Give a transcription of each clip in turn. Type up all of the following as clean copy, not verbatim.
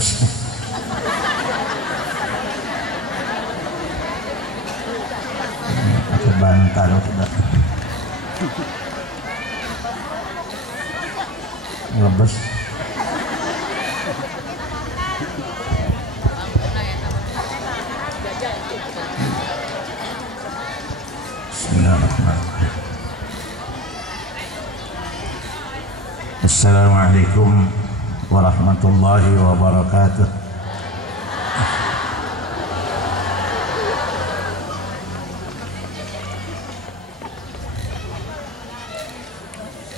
ngeles. Pakai bantal sudah. Ngebes. Bismillahirrahmanirrahim. Assalamualaikum warahmatullahi wabarakatuh.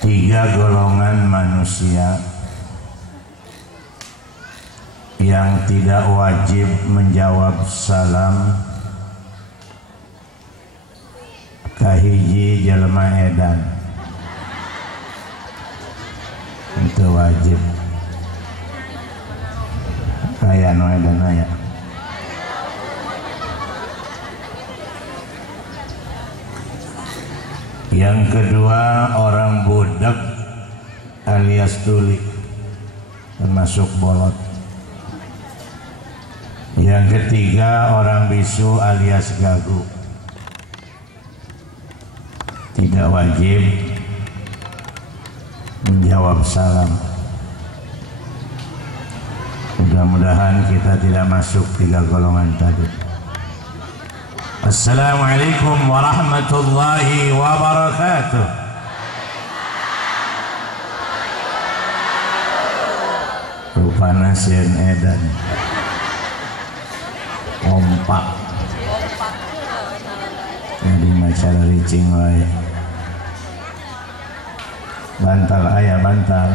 Tiga golongan manusia yang tidak wajib menjawab salam. Kahiji jelema edan itu wajib kaya no edan aya. Yang kedua orang budak alias tuli termasuk bolot. Yang ketiga orang bisu alias gagu tidak wajib menjawab salam. Mudah-mudahan kita tidak masuk tiga golongan tadi. Assalamualaikum warahmatullahi wabarakatuh. Rupana sieun edan kompak jadi macara ricing wae. Bantal ayah bantal.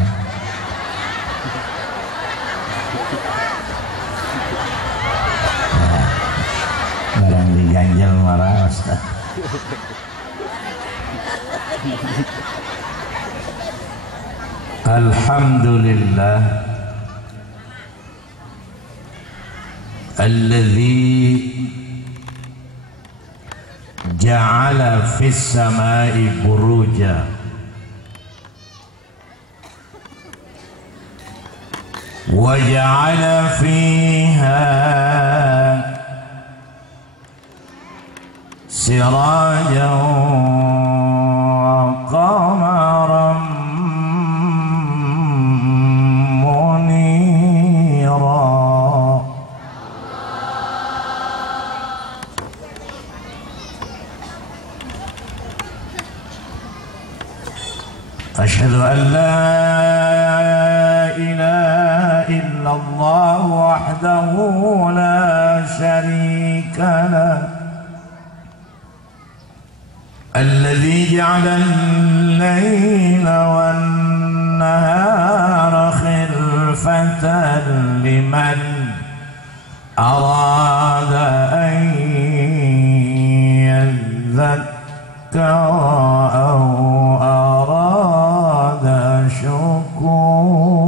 Barang diganjel marah Ustaz. Alhamdulillah alladzi ja'ala fis samai buruja wa ja'ala fiha sirajan wa qamaran munira. Asyhadu an la ilaha illallah wahdahu la syarika lah. الذي جعل الليل والنهار خلفة لمن أراد أن يذكر أو أراد شكورا.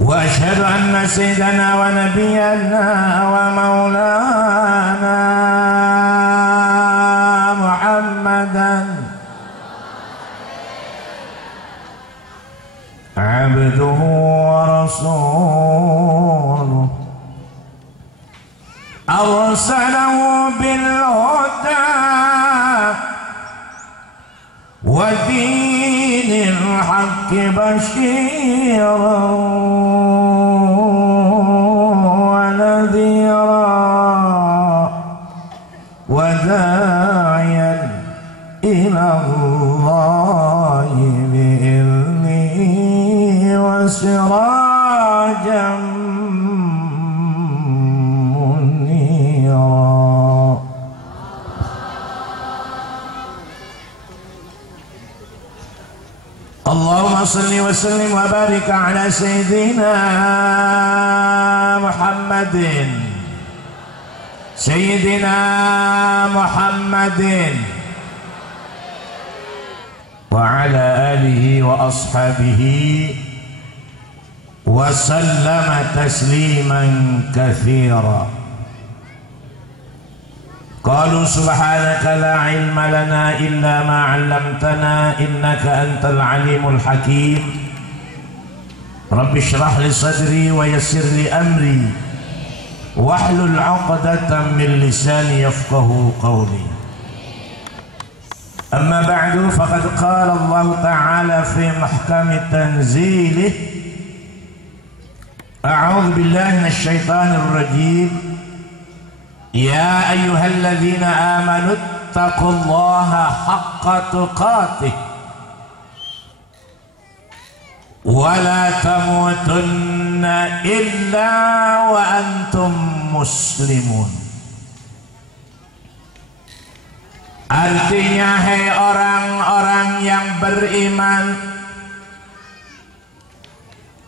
وأشهد أن سيدنا ونبينا ومولانا محمدا عبده ورسوله أرسله بالهدى ودين الحق بشيرا وداعيا إلى الله بإذنه وسراجا منيرا. اللهم صل وسلم وبارك على سيدنا محمد وعلى آله وأصحابه وسلم تسليما كثيرا. Qalu subhanaka la ilma lana illa ma 'allamtana innaka antal alimul hakim. Rabbi shrah li sadri wa yassir li amri wahlul 'uqdatam min lisani yafqahu qawli. Amma ba'du, faqad qala Allah ta'ala fi muhkami tanzilih. A'udzu billahi minasy syaithanir rajim. Ya ayyuhalladzina amanu taqullaha haqqa tuqatih wa la tamutunna illa wa antum muslimun. Artinya, hai orang-orang yang beriman,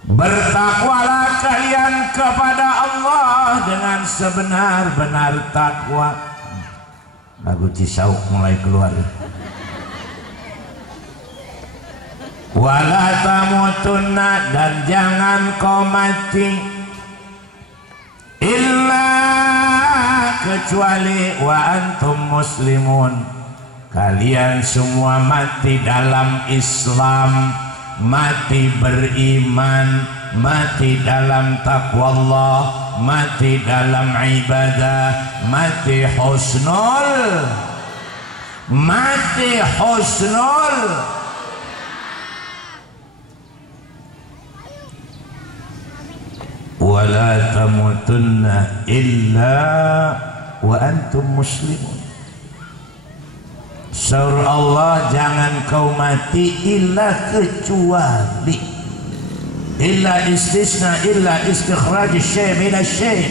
bertakwalah kalian kepada Allah dengan sebenar-benar takwa. Lagu Cisauk mulai keluar. Wala tamutunna, dan jangan kau mati, illa kecuali wa antum muslimun, kalian semua mati dalam Islam, mati beriman, mati dalam takwa Allah, mati dalam ibadah, mati husnul, mati husnul. Wala tamutunna illa wa antum muslimun. Surah Allah, jangan kau mati illa kecuali, illa istisna, illa istikhraj syai' min syai'.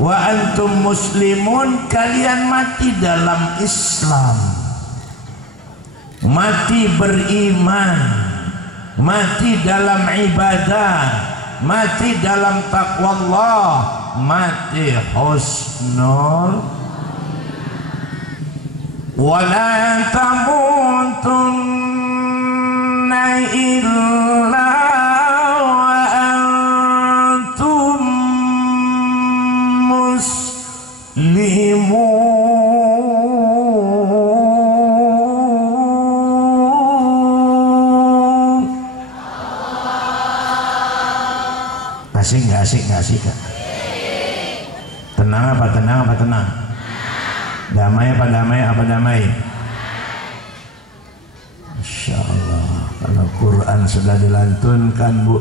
Wa antum muslimun, kalian mati dalam Islam, mati beriman, mati dalam ibadah, mati dalam takwa Allah, mati husnul. Wala tamutunna illa wa antum muslimun. Asik gak asik, gak asik gak? Tenang apa tenang apa tenang? Damai apa damai apa damai? Masya Allah, kalau Quran sudah dilantunkan, Bu,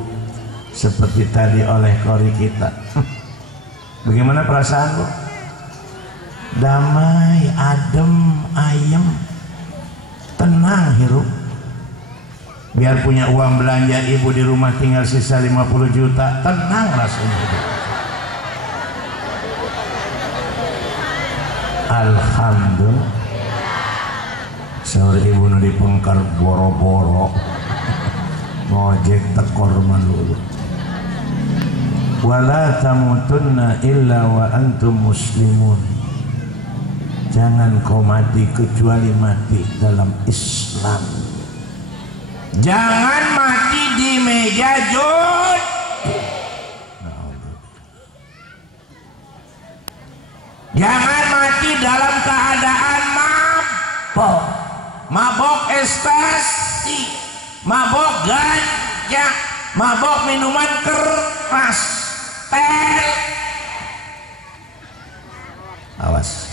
seperti tadi oleh kori kita. Bagaimana perasaan, Bu? Damai, adem, ayem, tenang hirup. Biar punya uang belanja ibu di rumah tinggal sisa 50 juta, tenang rasanya. Alhamdulillah. Sore ibu nu dipengkar boro-boro, ngojek tekor malulu. Wala tamutunna illa wa antum muslimun, jangan kau mati kecuali mati dalam Islam. Jangan mati di meja judi. Jangan mati dalam keadaan mabok, mabok ekstasi, mabok ganja, mabok minuman keras, tel. Awas.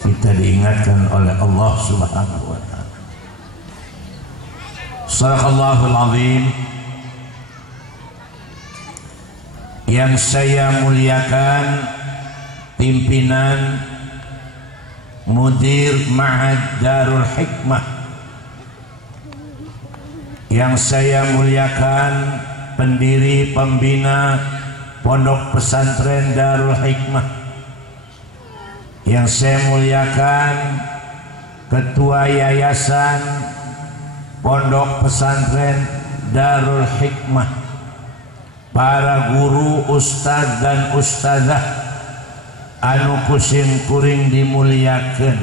Kita diingatkan oleh Allah Subhanahu wa ta'ala. Shadaqallahul azim. Yang saya muliakan pimpinan Mudir Ma'had Darul Hikmah, yang saya muliakan pendiri pembina Pondok Pesantren Darul Hikmah, yang saya muliakan Ketua Yayasan Pondok Pesantren Darul Hikmah, para guru, ustadz dan ustadzah anu kusim kuring dimuliakeun,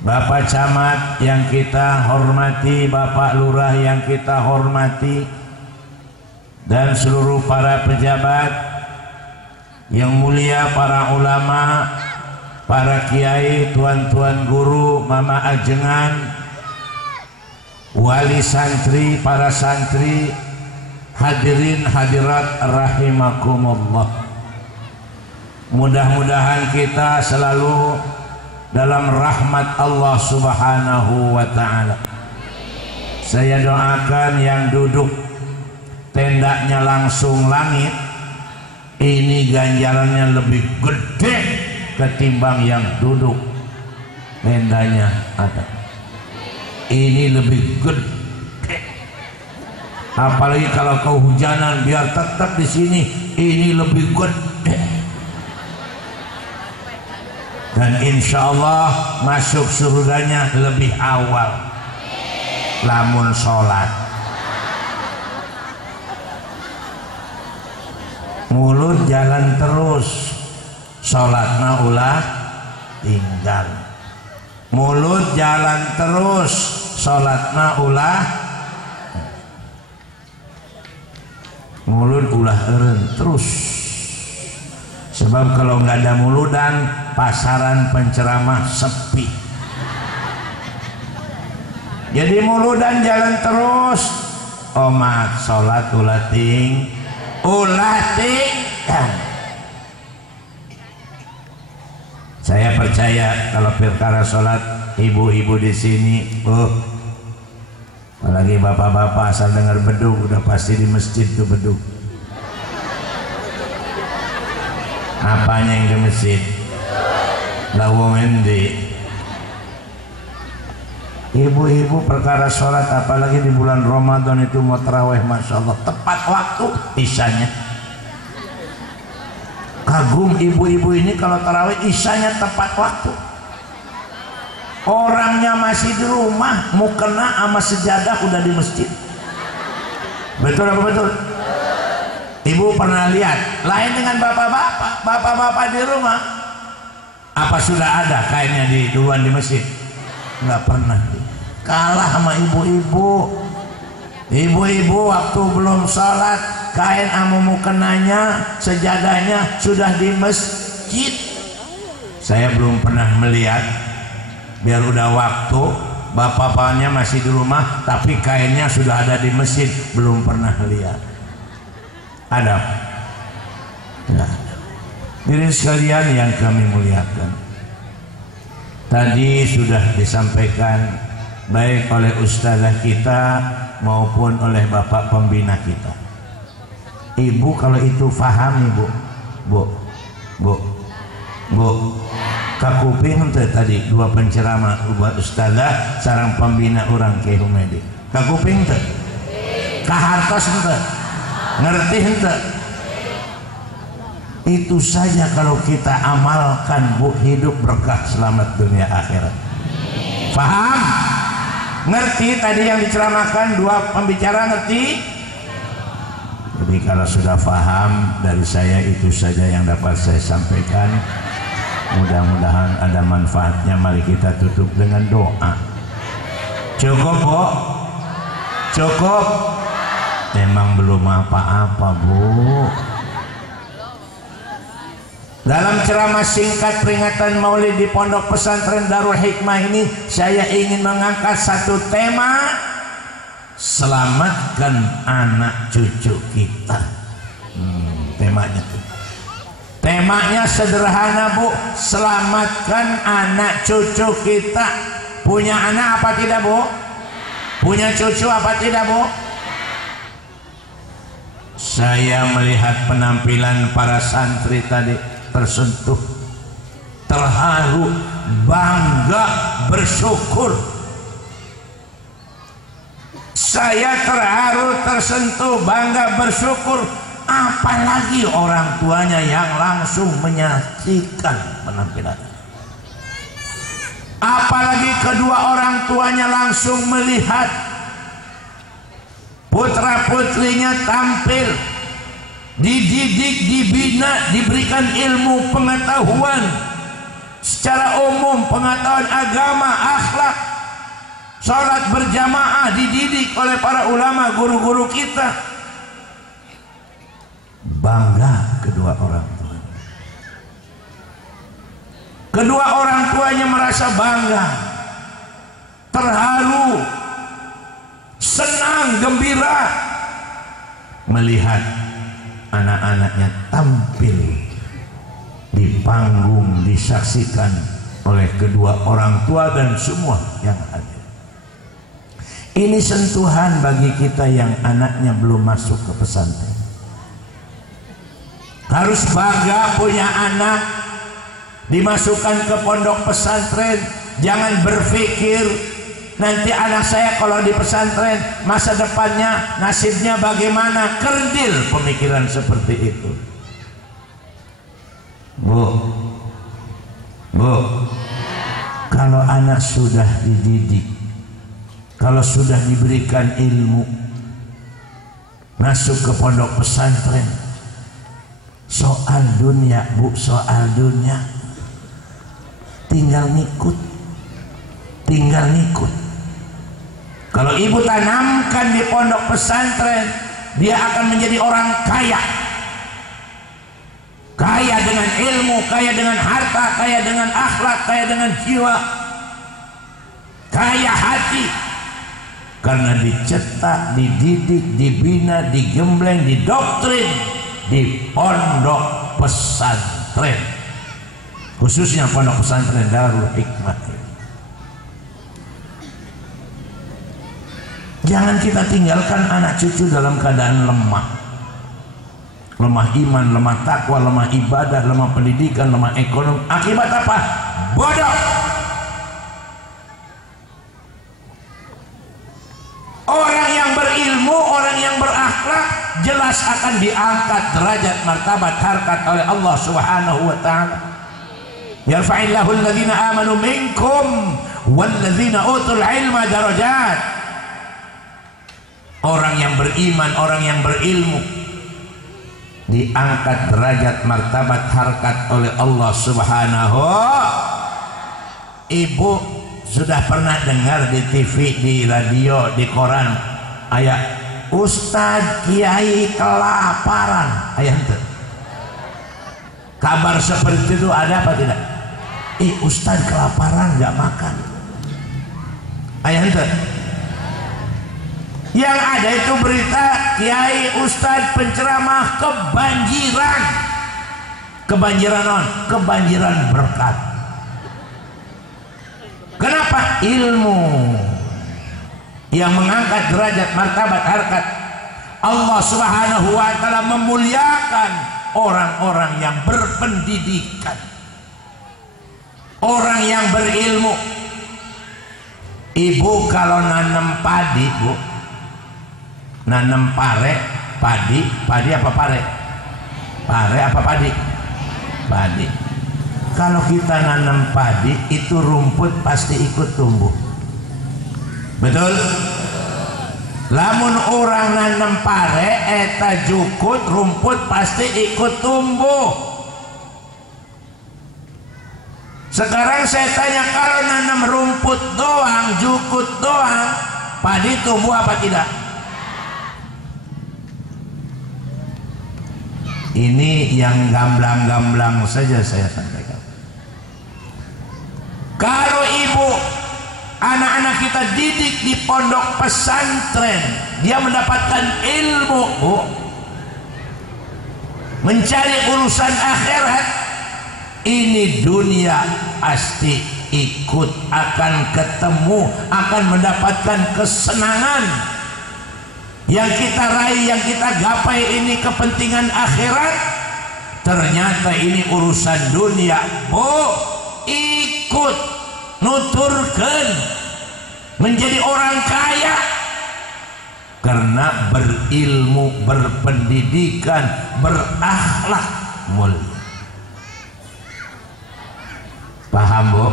Bapak Camat yang kita hormati, Bapak Lurah yang kita hormati, dan seluruh para pejabat yang mulia, para ulama, para kiai, tuan-tuan guru, mama ajengan, wali santri, para santri, hadirin hadirat rahimakumullah. Mudah-mudahan kita selalu dalam rahmat Allah Subhanahu wa ta'ala. Saya doakan yang duduk tendanya langsung langit, ini ganjarannya lebih gede ketimbang yang duduk tendanya ada. Ini lebih gede. Apalagi kalau kehujanan, biar tetap di sini, ini lebih gede. Dan insya Allah masuk surganya lebih awal, lamun sholat. Mulut jalan terus, sholatna ulah tinggal. Mulut jalan terus, sholatna ulah, mulut ulah eren terus. Sebab kalau nggak ada muludan, pasaran penceramah sepi. Jadi muludan jalan terus, omat sholat ulah tinggal. Saya percaya kalau perkara sholat, ibu-ibu di sini, apalagi bapak-bapak asal dengar beduk udah pasti di masjid tuh beduk. Apanya yang di masjid? Lawong endi? Ibu-ibu perkara sholat, apalagi di bulan Ramadan itu mau tarawih, masya Allah tepat waktu isyanya. Kagum ibu-ibu ini kalau tarawih isyanya tepat waktu. Orangnya masih di rumah, mukena sama sejadah udah di masjid. Betul apa betul? Ibu pernah lihat? Lain dengan bapak-bapak di rumah. Apa sudah ada kainnya duluan di masjid? Nggak pernah. Kalah sama ibu-ibu. Ibu-ibu waktu belum sholat, kain sama mukenanya, sejadahnya sudah di masjid. Saya belum pernah melihat. Biar udah waktu, bapak-bapaknya masih di rumah, tapi kainnya sudah ada di masjid. Belum pernah lihat. Ada. Nah, diri sekalian yang kami muliakan, tadi sudah disampaikan baik oleh ustazah kita maupun oleh bapak pembina kita. Ibu kalau itu faham, ibu, bu, kakuping ente tadi dua penceramah, dua ustazah sarang pembina orang ke Humedi. Kakuping ente, kahartos ente. Ngerti ente? Itu saja kalau kita amalkan, bu, hidup berkah, selamat dunia akhirat. Paham? Ngerti tadi yang diceramahkan dua pembicara, ngerti? Jadi kalau sudah paham, dari saya itu saja yang dapat saya sampaikan. Mudah-mudahan ada manfaatnya. Mari kita tutup dengan doa. Cukup, bu? Cukup? Memang belum apa-apa, bu. Dalam ceramah singkat peringatan Maulid di Pondok Pesantren Darul Hikmah ini, saya ingin mengangkat satu tema: selamatkan anak cucu kita. Temanya sederhana, bu. Selamatkan anak cucu kita. Punya anak apa tidak, bu? Punya cucu apa tidak, bu? Saya melihat penampilan para santri tadi, tersentuh, terharu, bangga, bersyukur. Saya terharu, tersentuh, bangga, bersyukur. Apalagi orang tuanya yang langsung menyaksikan penampilan. Apalagi kedua orang tuanya langsung melihat putra-putrinya tampil, dididik, dibina, diberikan ilmu pengetahuan secara umum, pengetahuan agama, akhlak, sholat berjamaah, dididik oleh para ulama, guru-guru kita. bangga kedua orang tua. Kedua orang tuanya merasa bangga, terharu, senang, gembira melihat anak-anaknya tampil di panggung, disaksikan oleh kedua orang tua dan semua yang hadir. Ini sentuhan bagi kita yang anaknya belum masuk ke pesantren. Harus bangga punya anak dimasukkan ke pondok pesantren. Jangan berpikir nanti anak saya kalau di pesantren masa depannya nasibnya bagaimana. Kerdil pemikiran seperti itu. Bu, kalau anak sudah dididik, kalau sudah diberikan ilmu, masuk ke pondok pesantren, soal dunia, bu, soal dunia tinggal ngikut. Kalau ibu tanamkan di pondok pesantren, dia akan menjadi orang kaya. Kaya dengan ilmu, kaya dengan harta, kaya dengan akhlak, kaya dengan jiwa, kaya hati. Karena dicetak, dididik, dibina, digembleng, didoktrin di pondok pesantren, khususnya pondok pesantren Darul Hikmah. Jangan kita tinggalkan anak cucu dalam keadaan lemah. Lemah iman, lemah takwa, lemah ibadah, lemah pendidikan, lemah ekonomi. Akibat apa? Bodoh. Orang yang berilmu, orang yang berakhlak jelas akan diangkat derajat martabat harkat oleh Allah Subhanahu wa taala. Yarfa'illahu alladhina amanu minkum walladzina utul ilma darajat. Orang yang beriman, orang yang berilmu diangkat derajat martabat harkat oleh Allah Subhanahu. Ibu sudah pernah dengar di TV, di radio, di koran ayat Ustadz Kiai kelaparan, ayat itu kabar seperti itu ada apa tidak? Ustadz kelaparan nggak makan, ayat itu. Yang ada itu berita kiai ustadz penceramah kebanjiran. Kebanjiran non, kebanjiran berkat. Kenapa? Ilmu yang mengangkat derajat martabat harkat. Allah Subhanahu wa taala memuliakan orang-orang yang berpendidikan, orang yang berilmu. Ibu kalau nanam padi, bu, nanam padi apa pare? Pare apa padi? Padi. Kalau kita nanam padi, itu rumput pasti ikut tumbuh. Betul? Lamun orang nanam pare, eta jukut, rumput pasti ikut tumbuh. Sekarang saya tanya, kalau nanam rumput doang, jukut doang, padi tumbuh apa tidak? Ini yang gamblang-gamblang saja saya sampaikan. Kalau ibu anak-anak kita didik di pondok pesantren, dia mendapatkan ilmu, bu, mencari urusan akhirat, ini dunia pasti ikut, akan ketemu, akan mendapatkan kesenangan. Yang kita raih, yang kita gapai ini kepentingan akhirat, ternyata ini urusan dunia. Oh, ikut nuturkan menjadi orang kaya karena berilmu, berpendidikan, berakhlak mulia. Paham, bu?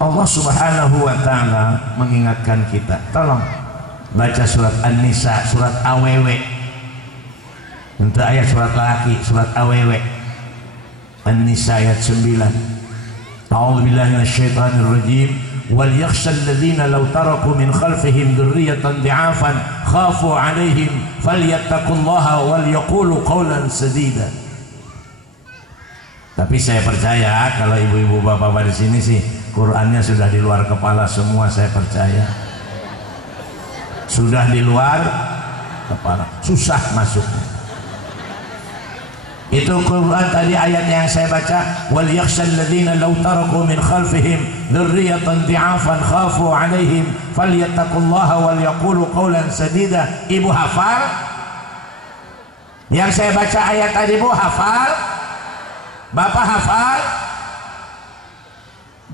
Allah Subhanahu wa taala mengingatkan kita, tolong baca surat An-Nisa, surat AWW. Untuk ayat surat laki, surat AWW. An-Nisa ayat 9. A'udzubillahi minasyaitonir rajim. wal yakhshal ladzina law taraku min khalfihim dzurriyyatan dhi'afan khafu 'alaihim falyattaqullaha wal yaqulu qawlan sadida. Tapi saya percaya kalau ibu-ibu bapak-bapak di sini sih Qurannya sudah di luar kepala semua, saya percaya. Sudah di luar kepala, susah masuknya. Itu Quran tadi ayat yang saya baca, wal yakhshal ladzina law taraku min khalfihim dzurriyyatan dhi'afan khafu 'alaihim falyattaqullaha wal yaqulu qawlan sadida. Ibu hafal? Yang saya baca ayat tadi Bu hafal? Bapak hafal?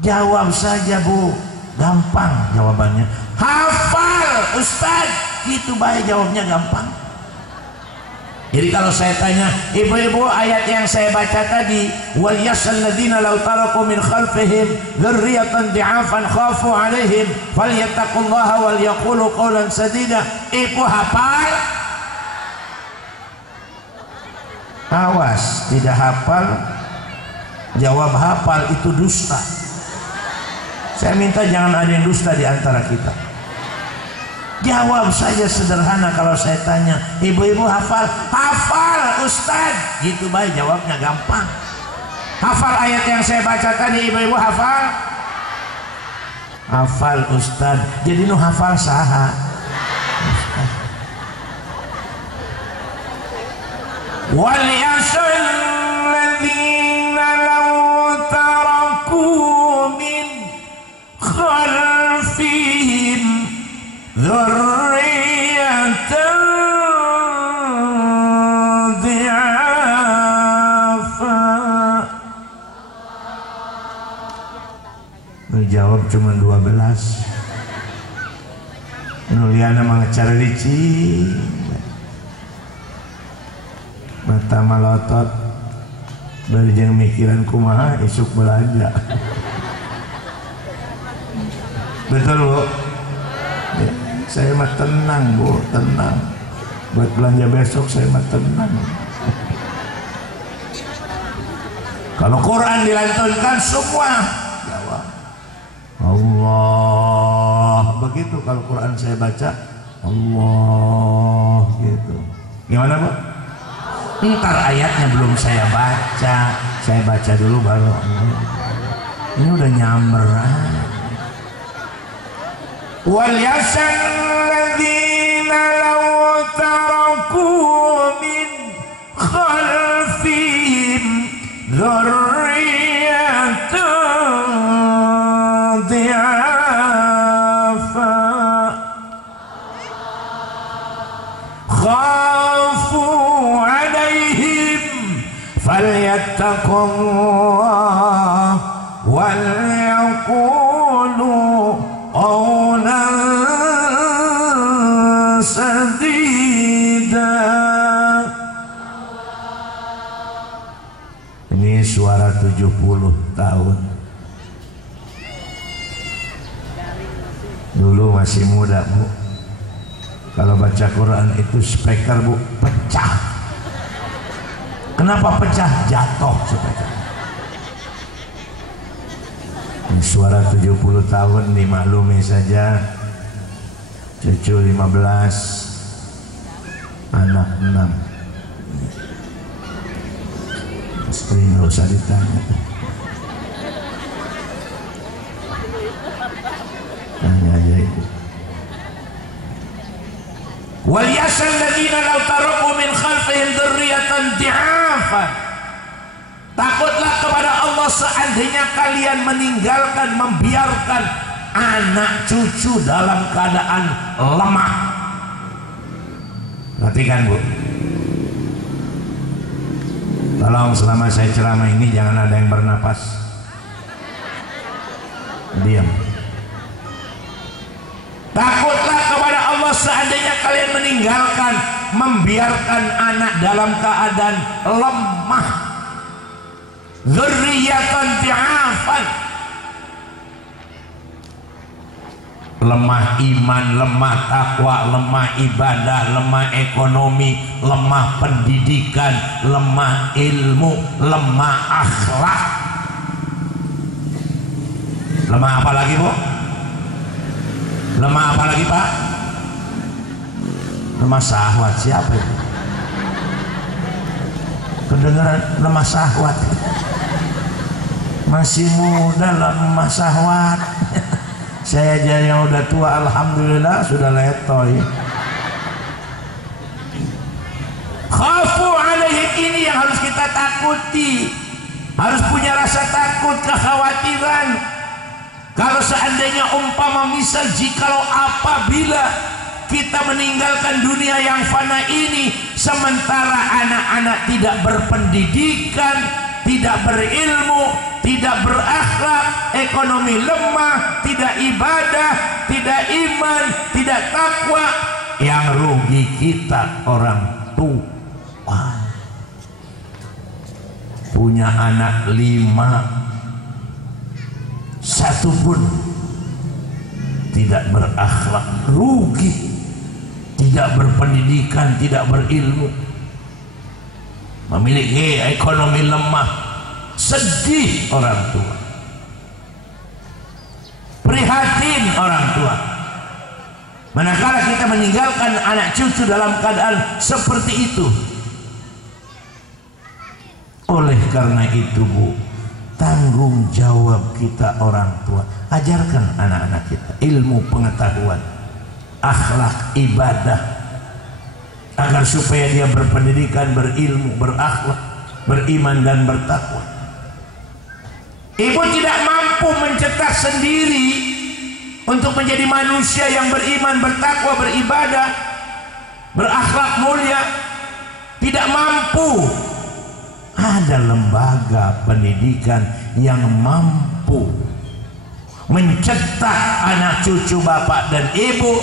Jawab saja Bu, gampang jawabannya. Hafal Ustaz, gitu baik jawabnya gampang. Jadi kalau saya tanya ibu-ibu ayat yang saya baca tadi, wal yashal ladzina law taraku min khalfihim dzurriyyatan dhi'afan khafu 'alaihim falyattaqullaha wal yaqulu qawlan sadida. Ibu hafal? Awas, tidak hafal jawab hafal itu dusta. Saya minta jangan ada yang dusta di antara kita. Jawab saja sederhana. Kalau saya tanya ibu-ibu hafal? Hafal Ustaz, gitu baik jawabnya gampang. Hafal ayat yang saya baca tadi ibu-ibu hafal? Hafal Ustaz. Jadi nu hafal saha? Wal yashal ladzina law taraku min khalfihim dzurriyyatan dhi'afa. Jawab cuma 12. Nuliana mengecar licin, mata malotot, dari jangan mikiran kumaha isuk belanja. Betul Bu? Ya, saya mah tenang Bu, tenang. Buat belanja besok saya mah tenang. Kalau Quran dilantunkan semua jawab Allah. Begitu kalau Quran saya baca Allah gitu. Gimana Bu? Ntar ayatnya belum saya baca, saya baca dulu baru. Ini udah nyamber. Wal yashal ladzina law taraku min khalfihim dzurriyyatan dhi'afa khafu 'alaihim falyattaqullah wal yaqulu qawlan sadida. Ini suara 70 tahun. Dulu masih muda Bu, kalau baca Quran itu speaker Bu pecah. Kenapa pecah? Jatuh speaker. Suara 70 tahun dimaklumi saja. Cucu 15, anak 6. Istri nggak usah ditanya. Tanya aja itu. Wal yashal ladzina law taraku min khalfihim dzurriyyatan dhi'afan. Takutlah kepada Allah seandainya kalian meninggalkan, membiarkan anak cucu dalam keadaan lemah. Perhatikan Bu, tolong selama saya ceramah ini jangan ada yang bernapas. Diam. Takutlah kepada Allah seandainya kalian meninggalkan, membiarkan anak dalam keadaan lemah. Dzurriyyatan dhi'afan, lemah iman, lemah takwa, lemah ibadah, lemah ekonomi, lemah pendidikan, lemah ilmu, lemah akhlak. Lemah apa lagi Bu? Lemah apa lagi Pak? Lemah syahwat. Siapa itu? Kedengaran lemah syahwat. Masih muda lemah syahwat. Saya aja yang udah tua alhamdulillah sudah letoy. Khafu alaihim, ini yang harus kita takuti. Harus punya rasa takut, kekhawatiran. Kalau seandainya umpama misal jikalau apabila kita meninggalkan dunia yang fana ini, sementara anak-anak tidak berpendidikan, tidak berilmu, tidak berakhlak, ekonomi lemah, tidak ibadah, tidak iman, tidak takwa, yang rugi kita orang tua. Punya anak 5, 1 pun tidak berakhlak, rugi. Tidak berpendidikan, tidak berilmu, memiliki ekonomi lemah, sedih orang tua, prihatin orang tua. Manakala kita meninggalkan anak cucu dalam keadaan seperti itu. Oleh karena itu Bu, tanggung jawab kita orang tua, ajarkan anak-anak kita ilmu pengetahuan, akhlak, ibadah, agar supaya dia berpendidikan, berilmu, berakhlak, beriman dan bertakwa. Ibu tidak mampu mencetak sendiri untuk menjadi manusia yang beriman, bertakwa, beribadah, berakhlak mulia. Tidak mampu. Ada lembaga pendidikan yang mampu mencetak anak cucu bapak dan ibu,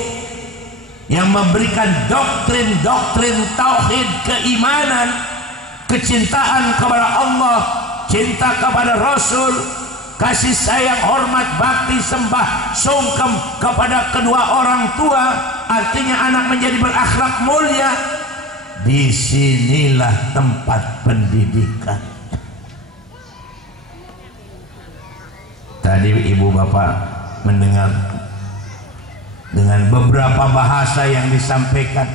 yang memberikan doktrin-doktrin tauhid, keimanan, kecintaan kepada Allah, cinta kepada Rasul, kasih sayang, hormat, bakti, sembah, sungkem kepada kedua orang tua. Artinya anak menjadi berakhlak mulia. Disinilah tempat pendidikan. Tadi ibu bapak mendengar dengan beberapa bahasa yang disampaikan,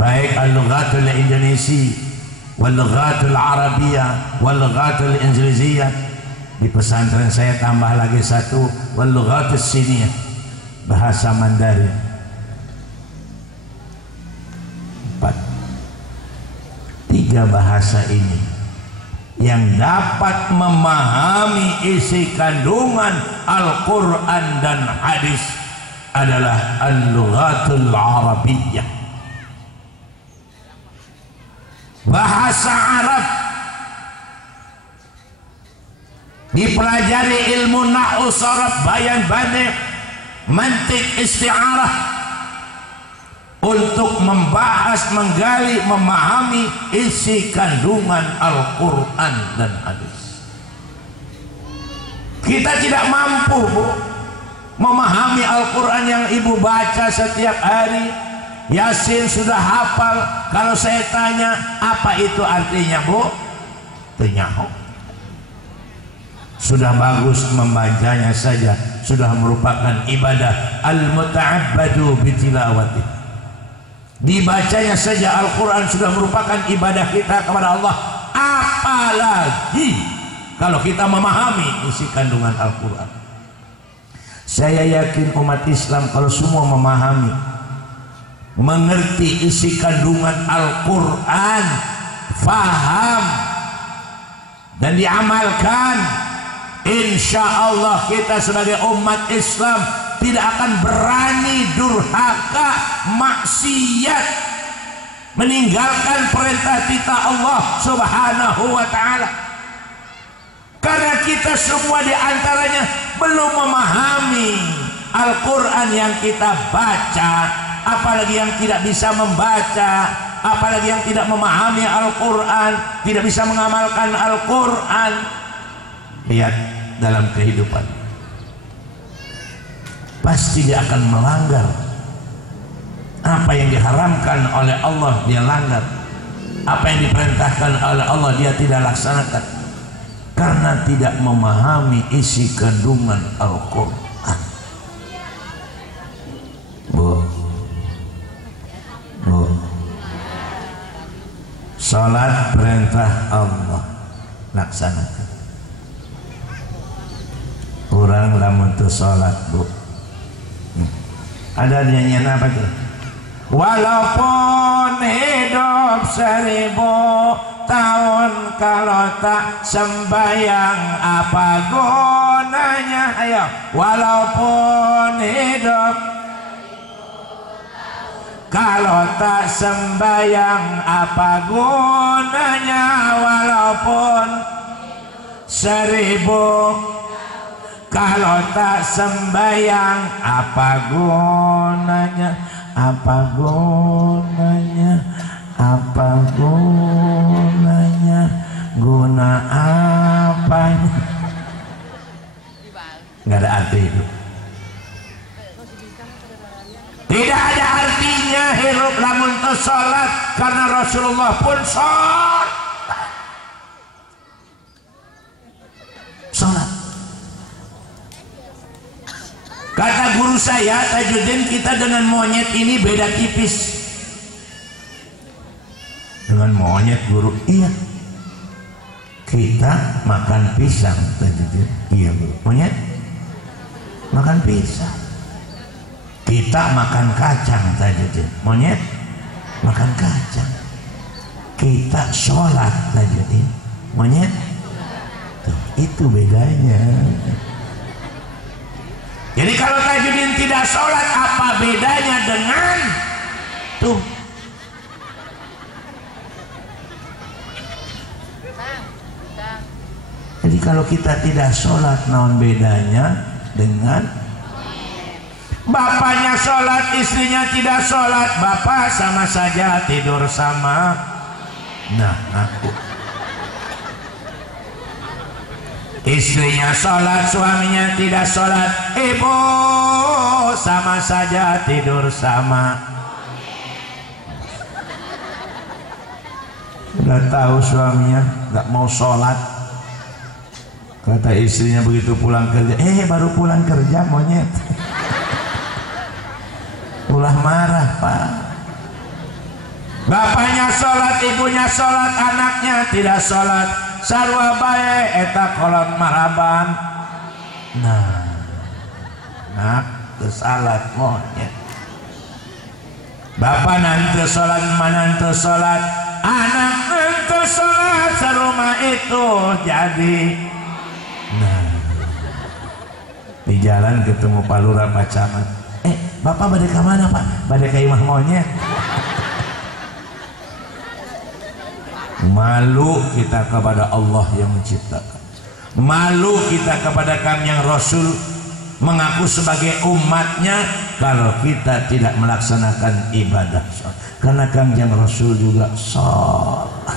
baik al-lughatul Indonesia, wal-lughatul Arabiyah, wal-lughatul Inggrisiyah. Di pesantren saya tambah lagi 1, wal-lughatul Siniyah, bahasa Mandarin. 3 bahasa ini yang dapat memahami isi kandungan Al-Quran dan hadis adalah al-lughatul Arabiyyah, bahasa Arab. Dipelajari ilmu nahwu, sharaf, bayan, badi', mantiq, isti'arah, untuk membahas, menggali, memahami isi kandungan Al-Quran dan hadis. Kita tidak mampu Bu memahami Al-Quran yang ibu baca setiap hari. Yasin sudah hafal. Kalau saya tanya apa itu artinya Bu, tenyaho. Sudah bagus membacanya saja, sudah merupakan ibadah. Al-muta'abbadu bitilawati, dibacanya saja Al-Quran sudah merupakan ibadah kita kepada Allah. Apalagi kalau kita memahami isi kandungan Al-Quran. Saya yakin umat Islam kalau semua memahami, mengerti isi kandungan Al-Quran, faham dan diamalkan, insya Allah kita sebagai umat Islam tidak akan berani durhaka, maksiat, meninggalkan perintah kita Allah Subhanahu wa ta'ala. Karena kita semua diantaranya belum memahami Al-Quran yang kita baca, apalagi yang tidak bisa membaca, apalagi yang tidak memahami Al-Quran, tidak bisa mengamalkan Al-Quran. Lihat dalam kehidupan, pasti dia akan melanggar apa yang diharamkan oleh Allah, dia langgar. Apa yang diperintahkan oleh Allah dia tidak laksanakan, karena tidak memahami isi kandungan Al-Quran. Sholat perintah Allah, laksanakan. Kurang lamun tuh sholat, Bu. Ada nyanyian apa tuh? Walaupun hidup 1000 tahun, kalau tak sembayang apa gunanya? Ayo, walaupun hidup, kalau tak sembayang apa gunanya? Walaupun 1000, kalau tak sembayang apa gunanya? Apa gunanya? Apa gunanya? Guna apanya? Nggak ada arti itu. Tidak ada artinya hirup lamun teu salat, karena Rasulullah pun salat. Kata guru saya Tajuddin, kita dengan monyet ini beda tipis. Dengan monyet, guru, iya. Kita makan pisang, Tajuddin. Iya, guru. Monyet makan pisang. Kita makan kacang, Tajuddin. Monyet makan kacang. Kita sholat, Tajuddin. Monyet, tuh, itu bedanya. Jadi kalau Tajuddin tidak sholat, apa bedanya dengan tuh? Jadi kalau kita tidak sholat, naon bedanya dengan bapaknya sholat, istrinya tidak sholat, bapak sama saja tidur sama. Nah, aku istrinya sholat, suaminya tidak sholat, ibu sama saja tidur sama. Sudah tahu suaminya nggak mau sholat, kata istrinya begitu pulang kerja, baru pulang kerja monyet. Ulah marah, Pak. Bapaknya sholat, ibunya sholat, anaknya tidak sholat. Sarwa bae eta kolot maraban. Nah, kesalat monyet. Bapak nanti sholat, manantu sholat, anak nanti sholat, serumah itu jadi. Nah, di jalan ketemu Pak Lurah, Pak Camat. Bapak bade ke mana, Pak? Bade ke imah monyet. Malu kita kepada Allah yang menciptakan, malu kita kepada kami yang Rasul mengaku sebagai umatnya kalau kita tidak melaksanakan ibadah sholat. Karena Kangjeng Rasul juga sholat,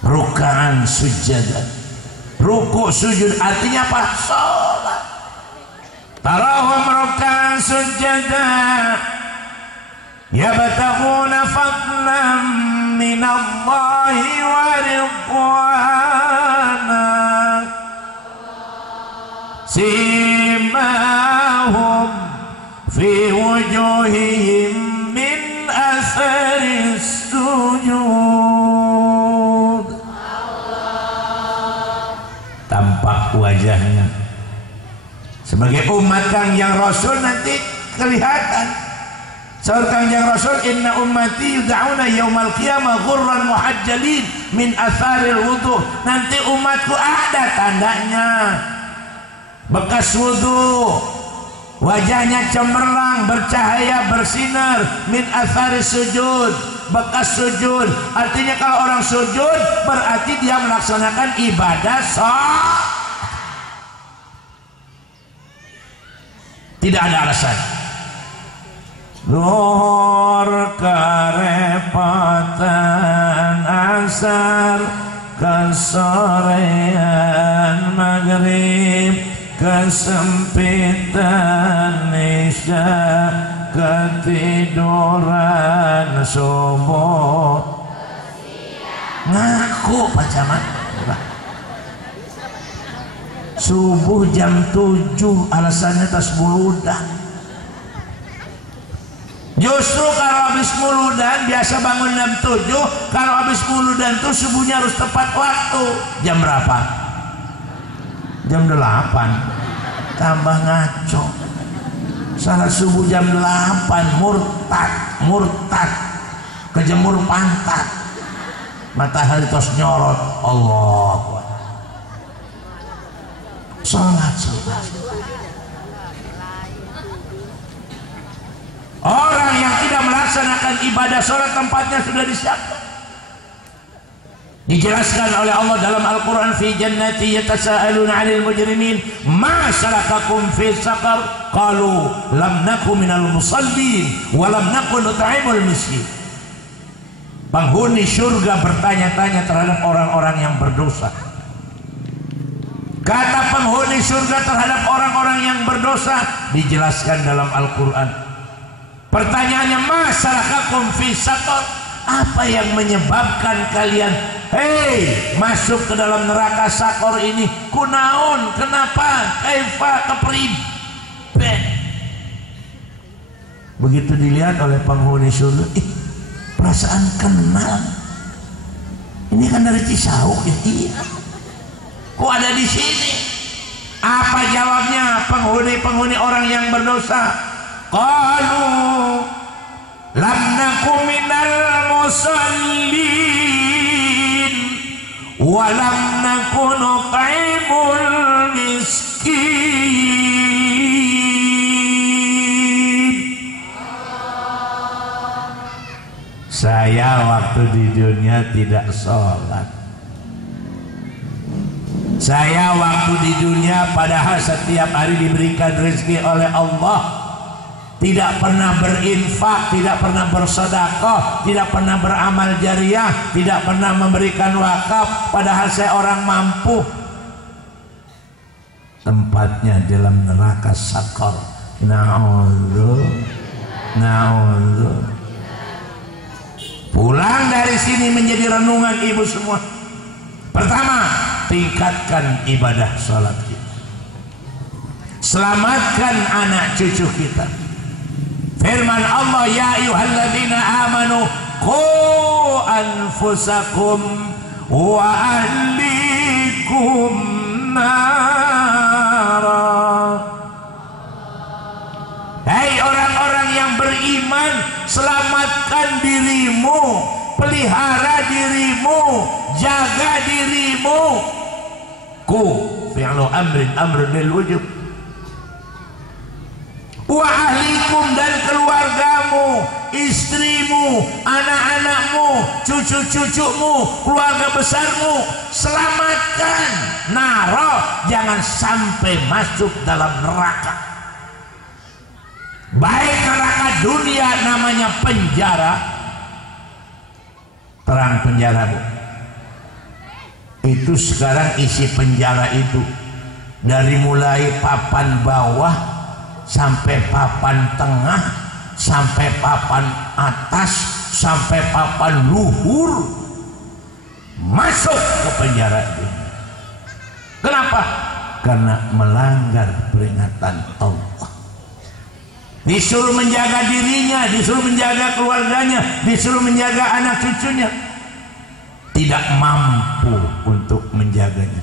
rukaan sujadan, ruku sujud artinya apa? Sholat. Tarahum rukaan sujadan yabtaghuna fadlan minallahi wa ridwana simahum fi wujuhihim min atharis sujud. Tampak wajahnya sebagai umat Kangjeng Rasul nanti kelihatan. Saur Kangjeng Rasul, inna ummati yud'auna yaumal qiyamah ghurran muhajjalin min atharil wudu. Nanti umatku ada tandanya, bekas wudu, wajahnya cemerlang, bercahaya, bersinar, min atharis sujud, bekas sujud. Artinya kalau orang sujud berarti dia melaksanakan ibadah sholat. Tidak ada alasan. Luhur kerepatan asar, kesorean maghrib, kesempitan isya, ketiduran subuh. Ngaku Pak Camat, subuh jam 7 alasannya tas buludak. Justru kalau habis muludan biasa bangun jam 7, kalau habis muludan tuh subuhnya harus tepat waktu. Jam berapa? Jam 8. Tambah ngaco. Salat subuh jam 8, murtad. Kejemur pantat. Matahari tos nyorot. Allah. Salat. Orang yang tidak melaksanakan ibadah sholat tempatnya sudah disiapkan. Dijelaskan oleh Allah dalam Al-Quran, fi jannati yatasa'aluna 'anil mujrimin ma salakakum fi saqar qalu lam naku minal musallin wa lam naku nut'imul miskin. Penghuni surga bertanya-tanya terhadap orang-orang yang berdosa. Kata penghuni surga terhadap orang-orang yang berdosa, dijelaskan dalam Al-Quran. Pertanyaannya, masalahkakum fi saqar, apa yang menyebabkan kalian masuk ke dalam neraka sakor ini? Kunaon, kenapa, kaifa, kepribet. Begitu dilihat oleh penghuni surga, perasaan kenal. Ini kan dari Cisauk ya? Iya. Kok ada di sini? Apa jawabnya penghuni orang yang berdosa? Qalu lam naku minal musallin wa lam naku nut'imul miskin. Saya waktu di dunia tidak sholat. Saya waktu di dunia padahal setiap hari diberikan rezeki oleh Allah, tidak pernah berinfak, tidak pernah bersedekah, tidak pernah beramal jariah, tidak pernah memberikan wakaf, padahal saya orang mampu. Tempatnya dalam neraka sakor. Na'udzu. Pulang dari sini menjadi renungan ibu semua. Pertama, tingkatkan ibadah salat kita. Selamatkan anak cucu kita. Firman Allah, ya ayyuhalladzina amanu qu anfusakum wa ahlikum nara. Hai orang-orang yang beriman, selamatkan dirimu, pelihara dirimu, jaga dirimu. Ku fi'lu amrun lil wujub. Wa ahlikum, dan keluargamu, istrimu, anak-anakmu, cucu-cucumu, keluarga besarmu, selamatkan. Naro, jangan sampai masuk dalam neraka. Baik neraka dunia namanya penjara, terang penjara bu. Itu sekarang isi penjara itu dari mulai papan bawah sampai papan tengah, sampai papan atas, sampai papan luhur, masuk ke penjara ini. Kenapa? Karena melanggar peringatan Allah. Disuruh menjaga dirinya, disuruh menjaga keluarganya, disuruh menjaga anak cucunya, tidak mampu untuk menjaganya.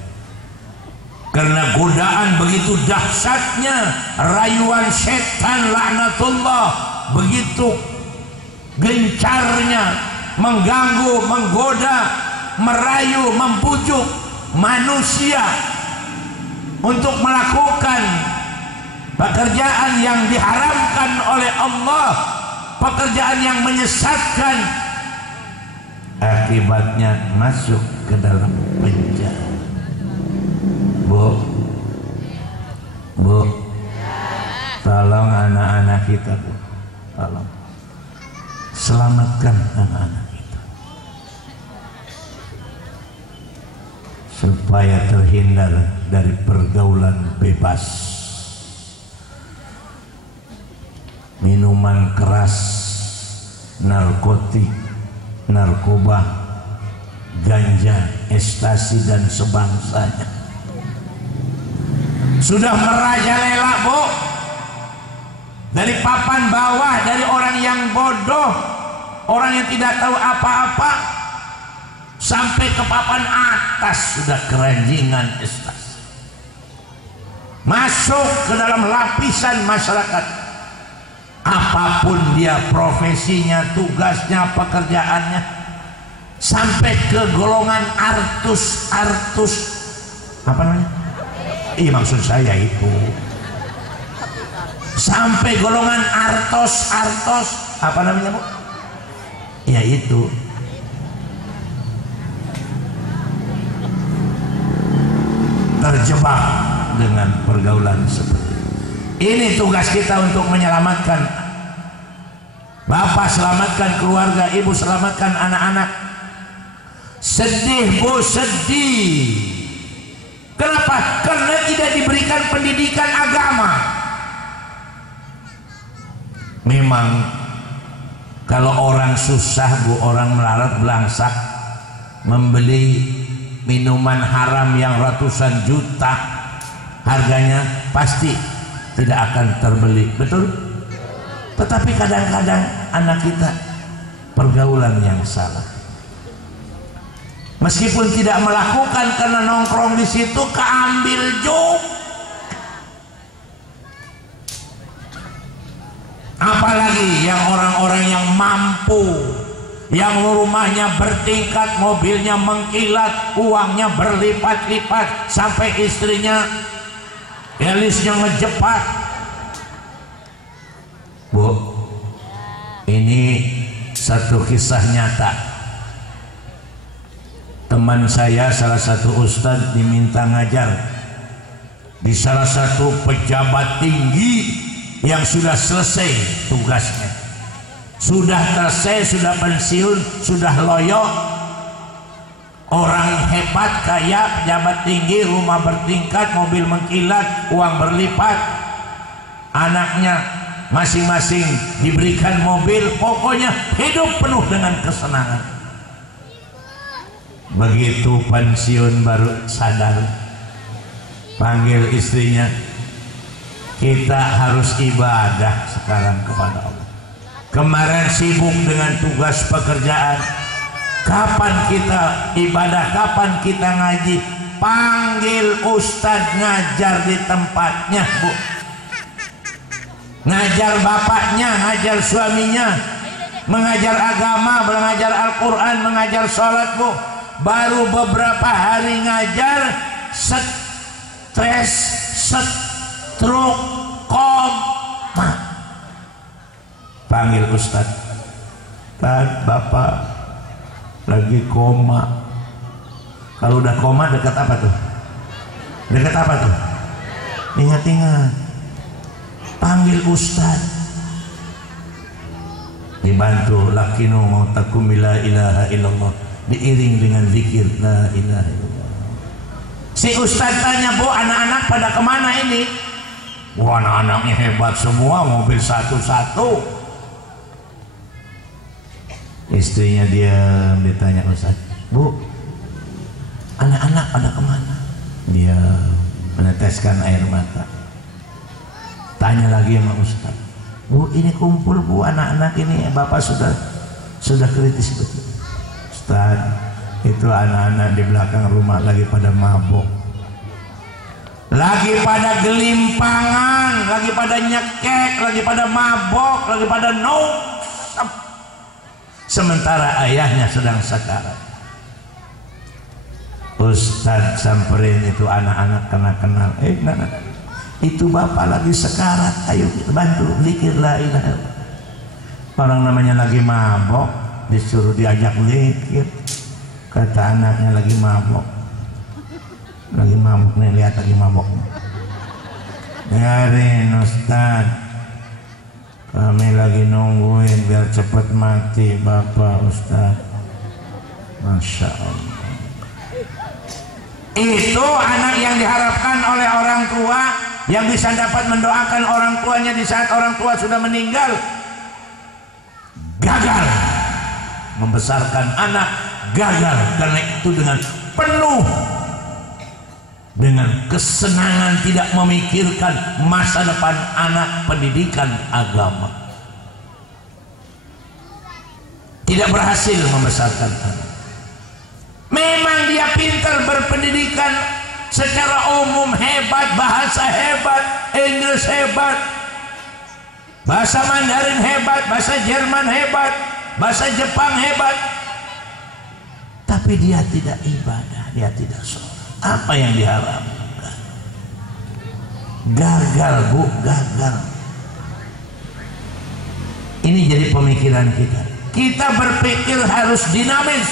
Karena godaan begitu dahsyatnya, rayuan setan laknatullah begitu gencarnya, mengganggu, menggoda, merayu, membujuk manusia untuk melakukan pekerjaan yang diharamkan oleh Allah, pekerjaan yang menyesatkan. Akibatnya masuk ke dalam penjara. Bu, tolong anak-anak kita, Bu, tolong selamatkan anak-anak kita supaya terhindar dari pergaulan bebas, minuman keras, narkotik, narkoba, ganja, ekstasi dan sebangsanya. Sudah merajalela, Bu. dari papan bawah, dari orang yang bodoh, orang yang tidak tahu apa-apa, sampai ke papan atas sudah keranjingan estas, masuk ke dalam lapisan masyarakat. Apapun dia profesinya, tugasnya, pekerjaannya, sampai ke golongan artus apa namanya? Maksud saya itu sampai golongan artos apa namanya, Bu? Ya itu terjebak dengan pergaulan seperti ini. Tugas kita untuk menyelamatkan. Bapak selamatkan keluarga, ibu selamatkan anak-anak. Sedih, Bu, sedih. Kenapa? Karena tidak diberikan pendidikan agama. Memang kalau orang susah, Bu, orang melarat belangsak, membeli minuman haram yang ratusan juta harganya, pasti tidak akan terbeli, betul? Tetapi kadang-kadang anak kita pergaulan yang salah, meskipun tidak melakukan karena nongkrong di situ, keambil juga. Apalagi yang orang-orang yang mampu, yang rumahnya bertingkat, mobilnya mengkilat, uangnya berlipat-lipat, sampai istrinya elisnya ngejepat. Bu, ini satu kisah nyata. Teman saya, salah satu ustadz, diminta ngajar di salah satu pejabat tinggi yang sudah selesai tugasnya, sudah selesai, sudah pensiun, sudah loyo, orang hebat, kaya, pejabat tinggi, rumah bertingkat, mobil mengkilat, uang berlipat, anaknya masing-masing diberikan mobil, pokoknya hidup penuh dengan kesenangan. Begitu pensiun baru sadar, panggil istrinya, kita harus ibadah sekarang kepada Allah. Kemarin sibuk dengan tugas pekerjaan, kapan kita ibadah, kapan kita ngaji? Panggil ustadz ngajar di tempatnya, Bu. Ngajar bapaknya, ngajar suaminya, mengajar agama, mengajar Al-Quran, mengajar sholat, Bu. Baru beberapa hari ngajar, stres, stroke, koma. Panggil ustaz, kan bapak lagi koma. Kalau udah koma dekat apa tuh? Dekat apa tuh? Ingat-ingat, panggil ustaz, dibantu lakinu mautakum la ilaha illallah, diiring dengan zikir la ilaha illallah. Si ustaz tanya, Bu, anak-anak pada kemana ini? Wah, anak-anaknya hebat semua, mobil satu-satu. Istrinya diam, ditanya ustaz, Bu, anak-anak pada kemana? Dia meneteskan air mata. Tanya lagi sama ustaz, Bu, ini kumpul, Bu, anak-anak ini, bapak sudah kritis betul. Ustaz, itu anak-anak di belakang rumah lagi pada mabok, lagi pada gelimpangan, lagi pada nyekek, lagi pada mabok, lagi pada nongkrong, sementara ayahnya sedang sekarat. Ustaz samperin itu anak-anak, kenal, itu bapak lagi sekarat, ayo bantu zikir la ilaha illallah. Orang namanya lagi mabok disuruh diajak zikir, kata anaknya lagi mabok nih, lihat lagi mabok. Biarin ustaz, kami lagi nungguin biar cepet mati bapak ustaz. Masya Allah. Itu anak yang diharapkan oleh orang tua, yang bisa dapat mendoakan orang tuanya di saat orang tua sudah meninggal. Gagal membesarkan anak, gagal karena itu dengan penuh dengan kesenangan tidak memikirkan masa depan anak, pendidikan agama. Tidak berhasil membesarkan anak. Memang dia pintar, berpendidikan secara umum hebat, bahasa hebat, Inggris hebat, bahasa Mandarin hebat, bahasa Jerman hebat, bahasa Jepang hebat, tapi dia tidak ibadah, dia tidak sholat. Apa yang diharapkan? Gagal, Bu, gagal. Ini jadi pemikiran kita. Kita berpikir harus dinamis,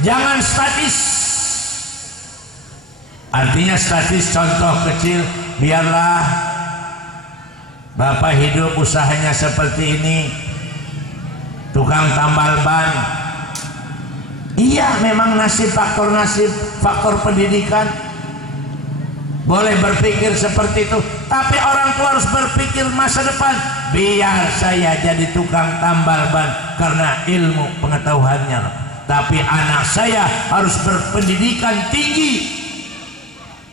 jangan statis. Artinya statis, contoh kecil, biarlah bapak hidup usahanya seperti ini, tukang tambal ban. Iya, memang nasib, faktor pendidikan. Boleh berpikir seperti itu, tapi orang tua harus berpikir masa depan. Biar saya jadi tukang tambal ban karena ilmu pengetahuannya, tapi anak saya harus berpendidikan tinggi,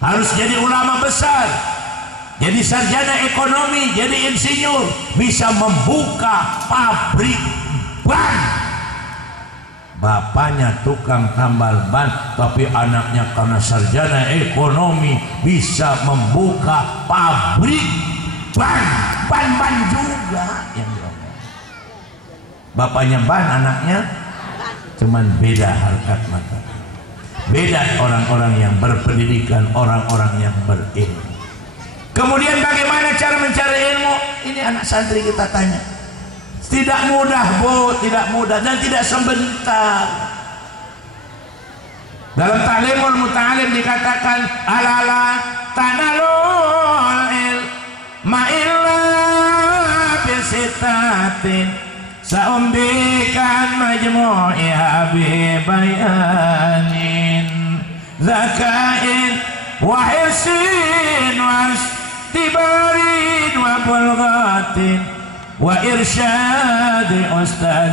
harus jadi ulama besar, jadi sarjana ekonomi, jadi insinyur, bisa membuka pabrik ban. Bapaknya tukang tambal ban, tapi anaknya karena sarjana ekonomi bisa membuka pabrik ban juga yang diomong. Bapaknya ban, anaknya cuman beda harkat mata. Beda orang-orang yang berpendidikan, orang-orang yang berilmu. Kemudian bagaimana cara mencari ilmu? Ini anak santri kita tanya. Tidak mudah, Bu, tidak mudah dan tidak sebentar. Dalam Ta'limul Muta'alim dikatakan alala tanalul ilma illa bisitatin saumbikan majmu'iha bi bayanin zakain wa hirsin wa istibarin wa bulghatin wa irsyad ustad